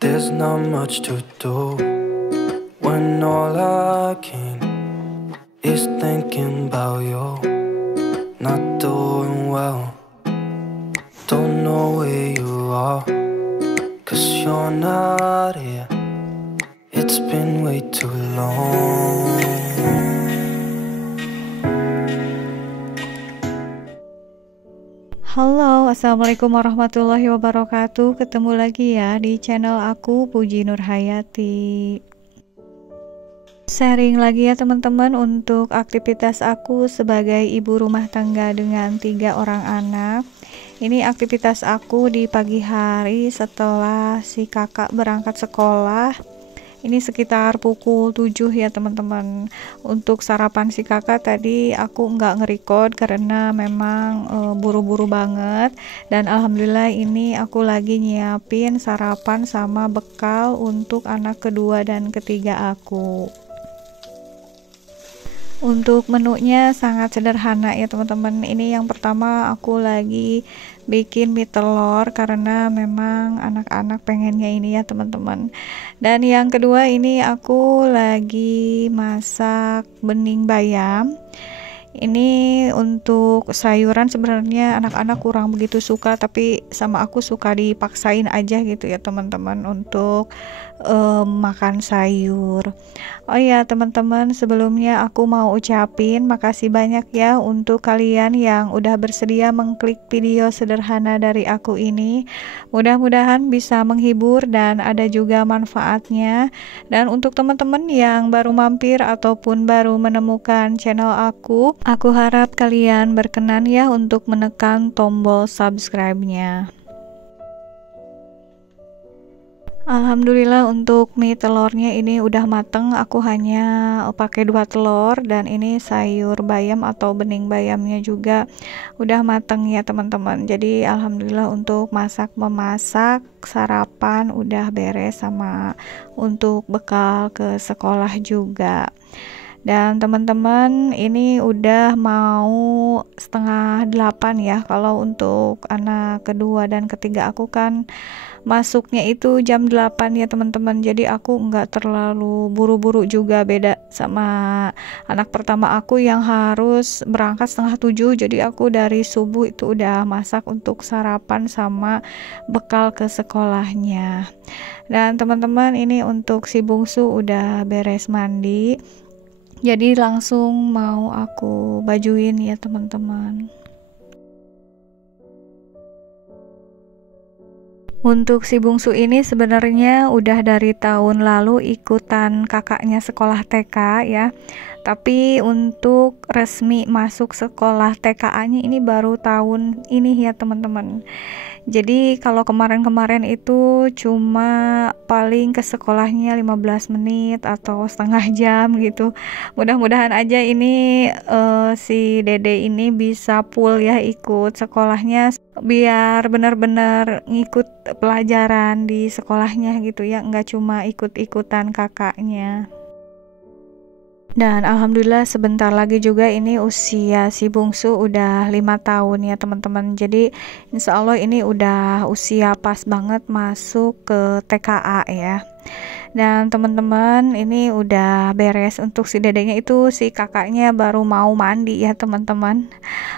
There's not much to do when all I can is thinking about you. Not doing well, don't know where you are, 'cause you're not here. It's been way too long. Halo, assalamualaikum warahmatullahi wabarakatuh. Ketemu lagi ya di channel aku, Puji Nurhayati. Sharing lagi ya teman-teman untuk aktivitas aku sebagai ibu rumah tangga dengan 3 orang anak. Ini aktivitas aku di pagi hari setelah si kakak berangkat sekolah. Ini sekitar pukul 7 ya teman-teman. Untuk sarapan si kakak tadi aku nggak nge-record karena memang buru-buru banget. Dan alhamdulillah ini aku lagi nyiapin sarapan sama bekal untuk anak kedua dan ketiga aku. Untuk menunya sangat sederhana ya teman-teman. Ini yang pertama aku lagi bikin mie telur karena memang anak-anak pengennya ini ya teman-teman. Dan yang kedua ini aku lagi masak bening bayam. Ini untuk sayuran sebenarnya anak-anak kurang begitu suka, tapi sama aku suka dipaksain aja gitu ya teman-teman untuk makan sayur. Oh ya teman-teman, sebelumnya aku mau ucapin makasih banyak ya untuk kalian yang udah bersedia mengklik video sederhana dari aku ini. Mudah-mudahan bisa menghibur dan ada juga manfaatnya. Dan untuk teman-teman yang baru mampir ataupun baru menemukan channel aku harap kalian berkenan ya untuk menekan tombol subscribe-nya. Alhamdulillah untuk mie telurnya ini udah mateng. Aku hanya pakai 2 telur dan ini sayur bayam atau bening bayamnya juga udah mateng ya teman-teman. Jadi alhamdulillah untuk memasak sarapan udah beres sama untuk bekal ke sekolah juga. Dan teman-teman ini udah mau 7:30 ya. Kalau untuk anak kedua dan ketiga aku kan masuknya itu jam 8 ya teman-teman. Jadi aku nggak terlalu buru-buru juga, beda sama anak pertama aku yang harus berangkat 6:30. Jadi aku dari subuh itu udah masak untuk sarapan sama bekal ke sekolahnya. Dan teman-teman ini untuk si bungsu udah beres mandi. Jadi langsung mau aku bajuin ya teman-teman. Untuk si bungsu ini sebenarnya udah dari tahun lalu ikutan kakaknya sekolah TK ya. Tapi untuk resmi masuk sekolah TKA-nya ini baru tahun ini ya teman-teman. Jadi kalau kemarin-kemarin itu cuma paling ke sekolahnya 15 menit atau setengah jam gitu. Mudah-mudahan aja ini si Dede ini bisa full ya ikut sekolahnya biar benar-benar ngikut pelajaran di sekolahnya gitu ya, nggak cuma ikut-ikutan kakaknya. Dan alhamdulillah sebentar lagi juga ini usia si bungsu udah 5 tahun ya teman-teman. Jadi insya Allah ini udah usia pas banget masuk ke TKA ya. Dan teman-teman ini udah beres untuk si dedenya, itu si kakaknya baru mau mandi ya teman-teman.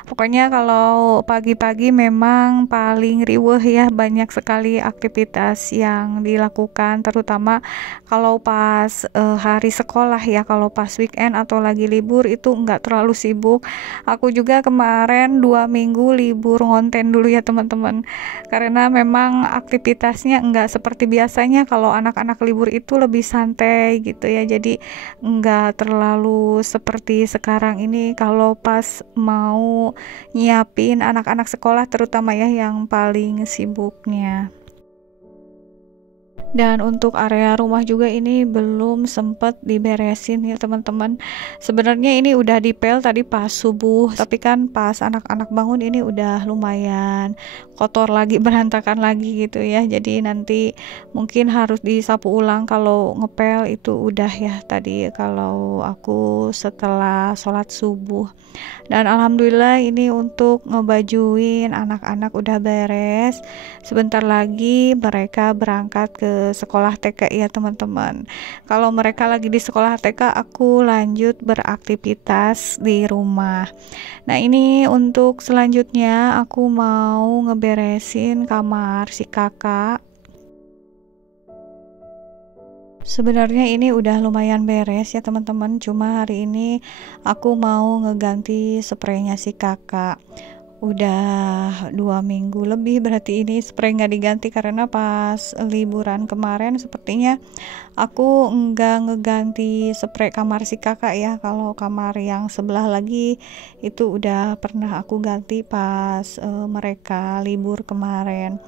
Pokoknya kalau pagi-pagi memang paling riweuh ya, banyak sekali aktivitas yang dilakukan, terutama kalau pas hari sekolah ya. Kalau pas weekend atau lagi libur itu nggak terlalu sibuk. Aku juga kemarin 2 minggu libur ngonten dulu ya teman-teman, karena memang aktivitasnya nggak seperti biasanya. Kalau anak-anak libur itu lebih santai gitu ya, jadi nggak terlalu seperti sekarang ini kalau pas mau nyiapin anak-anak sekolah, terutama ya yang paling sibuknya. Dan untuk area rumah juga ini belum sempat diberesin ya teman-teman. Sebenarnya ini udah dipel tadi pas subuh, tapi kan pas anak-anak bangun ini udah lumayan kotor lagi, berantakan lagi gitu ya. Jadi nanti mungkin harus disapu ulang. Kalau ngepel itu udah ya tadi kalau aku setelah sholat subuh. Dan alhamdulillah ini untuk ngebajuin anak-anak udah beres. Sebentar lagi mereka berangkat ke sekolah TK ya teman-teman. Kalau mereka lagi di sekolah TK, aku lanjut beraktivitas di rumah. Nah, ini untuk selanjutnya aku mau ngeberesin kamar si kakak. Sebenarnya ini udah lumayan beres ya teman-teman, cuma hari ini aku mau ngeganti spraynya si kakak. Udah 2 minggu lebih berarti ini spray nggak diganti, karena pas liburan kemarin sepertinya aku nggak ngeganti spray kamar si kakak ya. Kalau kamar yang sebelah lagi itu udah pernah aku ganti pas mereka libur kemarin.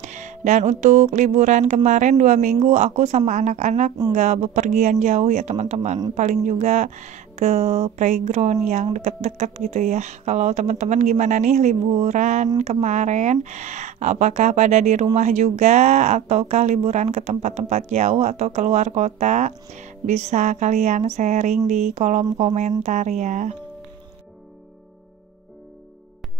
Dan untuk liburan kemarin 2 minggu aku sama anak-anak nggak bepergian jauh ya teman-teman, paling juga ke playground yang deket-deket gitu ya. Kalau teman-teman gimana nih liburan kemarin? Apakah pada di rumah juga ataukah liburan ke tempat-tempat jauh atau keluar kota? Bisa kalian sharing di kolom komentar ya.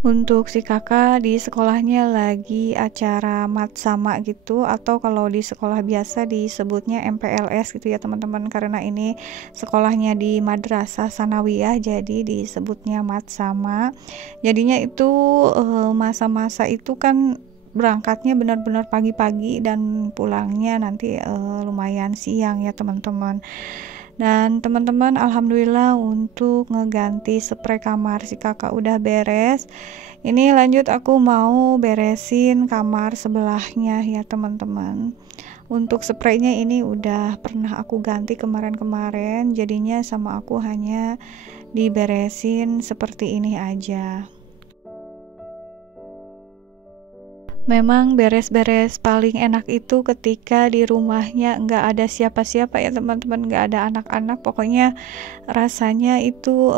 Untuk si kakak di sekolahnya lagi acara mat sama gitu, atau kalau di sekolah biasa disebutnya MPLS gitu ya teman-teman, karena ini sekolahnya di madrasah sanawiyah jadi disebutnya mat sama. Jadinya itu masa-masa itu kan berangkatnya benar-benar pagi-pagi dan pulangnya nanti lumayan siang ya teman-teman. Dan teman-teman, alhamdulillah untuk ngeganti spray kamar si kakak udah beres. Ini lanjut aku mau beresin kamar sebelahnya ya teman-teman. Untuk spraynya ini udah pernah aku ganti kemarin-kemarin, jadinya sama aku hanya diberesin seperti ini aja. Memang beres-beres paling enak itu ketika di rumahnya nggak ada siapa-siapa ya teman-teman, nggak ada anak-anak, pokoknya rasanya itu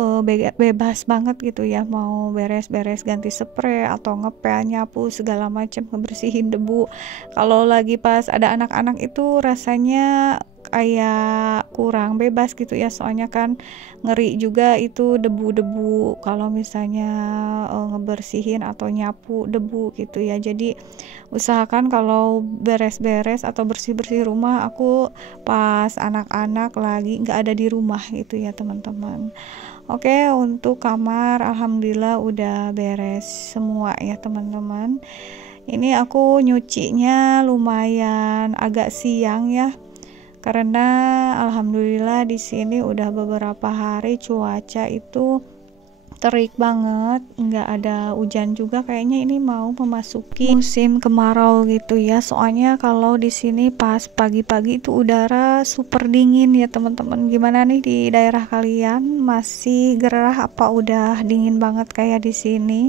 bebas banget gitu ya, mau beres-beres ganti spray atau ngepel, nyapu segala macam, ngebersihin debu. Kalau lagi pas ada anak-anak itu rasanya kayak kurang bebas gitu ya, soalnya kan ngeri juga itu debu-debu kalau misalnya ngebersihin atau nyapu debu gitu ya. Jadi usahakan kalau beres-beres atau bersih-bersih rumah aku pas anak-anak lagi nggak ada di rumah gitu ya teman-teman. Oke, untuk kamar alhamdulillah udah beres semua ya teman-teman. Ini aku nyucinya lumayan agak siang ya, karena alhamdulillah di sini udah beberapa hari cuaca itu terik banget, nggak ada hujan juga, kayaknya ini mau memasuki musim kemarau gitu ya. Soalnya kalau di sini pas pagi-pagi itu udara super dingin ya teman-teman. Gimana nih di daerah kalian, masih gerah apa udah dingin banget kayak di sini?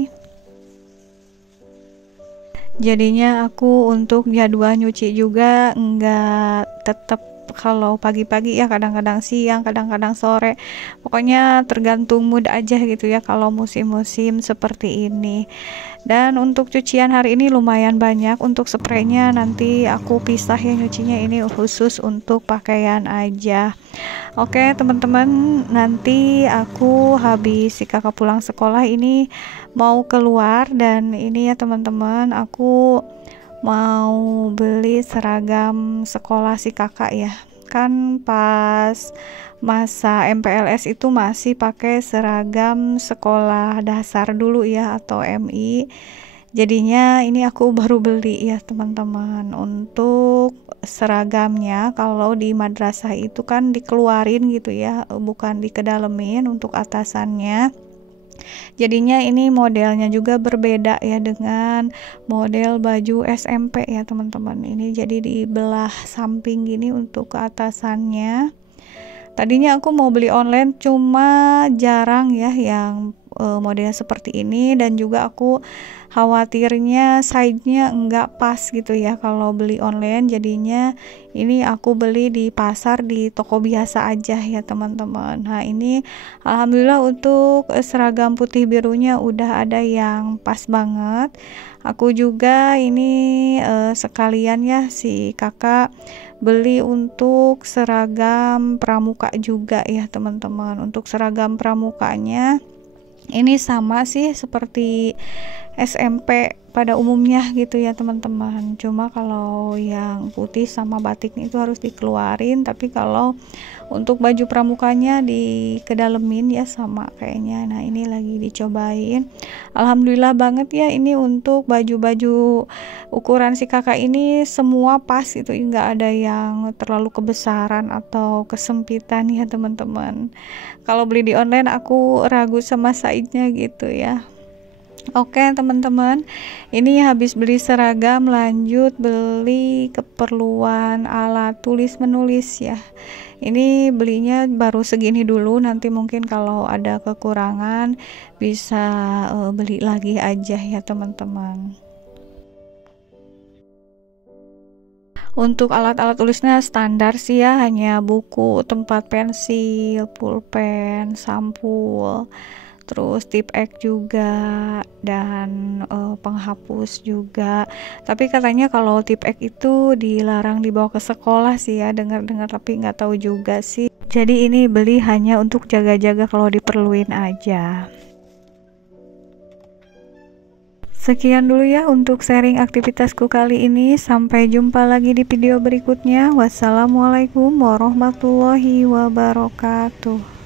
Jadinya aku untuk jadwal nyuci juga nggak tetap kalau pagi-pagi ya, kadang-kadang siang, kadang-kadang sore, pokoknya tergantung mood aja gitu ya kalau musim-musim seperti ini. Dan untuk cucian hari ini lumayan banyak, untuk spraynya nanti aku pisah ya nyucinya, ini khusus untuk pakaian aja. Oke teman-teman, nanti aku habis si kakak pulang sekolah ini mau keluar, dan ini ya teman-teman, aku mau beli seragam sekolah si kakak ya. Kan pas masa MPLS itu masih pakai seragam sekolah dasar dulu ya, atau MI. Jadinya ini aku baru beli ya teman-teman. Untuk seragamnya kalau di madrasah itu kan dikeluarin gitu ya, bukan dikedalemin untuk atasannya. Jadinya ini modelnya juga berbeda ya dengan model baju SMP ya teman-teman. Ini jadi di belah samping gini untuk ke atasannya. Tadinya aku mau beli online, cuma jarang ya yang model seperti ini, dan juga aku khawatirnya size-nya enggak pas gitu ya kalau beli online. Jadinya ini aku beli di pasar, di toko biasa aja ya teman-teman. Nah ini alhamdulillah untuk seragam putih birunya udah ada yang pas banget. Aku juga ini sekalian ya si kakak beli untuk seragam pramuka juga ya teman-teman. Untuk seragam pramukanya ini sama sih seperti SMP pada umumnya gitu ya teman-teman. Cuma kalau yang putih sama batik itu harus dikeluarin, tapi kalau untuk baju pramukanya kedalemin ya sama kayaknya. Nah ini lagi dicobain, alhamdulillah banget ya, ini untuk baju-baju ukuran si kakak ini semua pas itu, enggak ada yang terlalu kebesaran atau kesempitan ya teman-teman. Kalau beli di online aku ragu sama size-nya gitu ya. Oke teman-teman, ini habis beli seragam, lanjut beli keperluan alat tulis menulis ya. Ini belinya baru segini dulu, nanti mungkin kalau ada kekurangan bisa beli lagi aja ya teman-teman. Untuk alat-alat tulisnya standar sih ya, hanya buku, tempat pensil, pulpen, sampul, terus tip X juga, dan penghapus juga. Tapi katanya kalau tip X itu dilarang dibawa ke sekolah sih ya, dengar-dengar, tapi nggak tahu juga sih. Jadi ini beli hanya untuk jaga-jaga kalau diperluin aja. Sekian dulu ya untuk sharing aktivitasku kali ini. Sampai jumpa lagi di video berikutnya. Wassalamualaikum warahmatullahi wabarakatuh.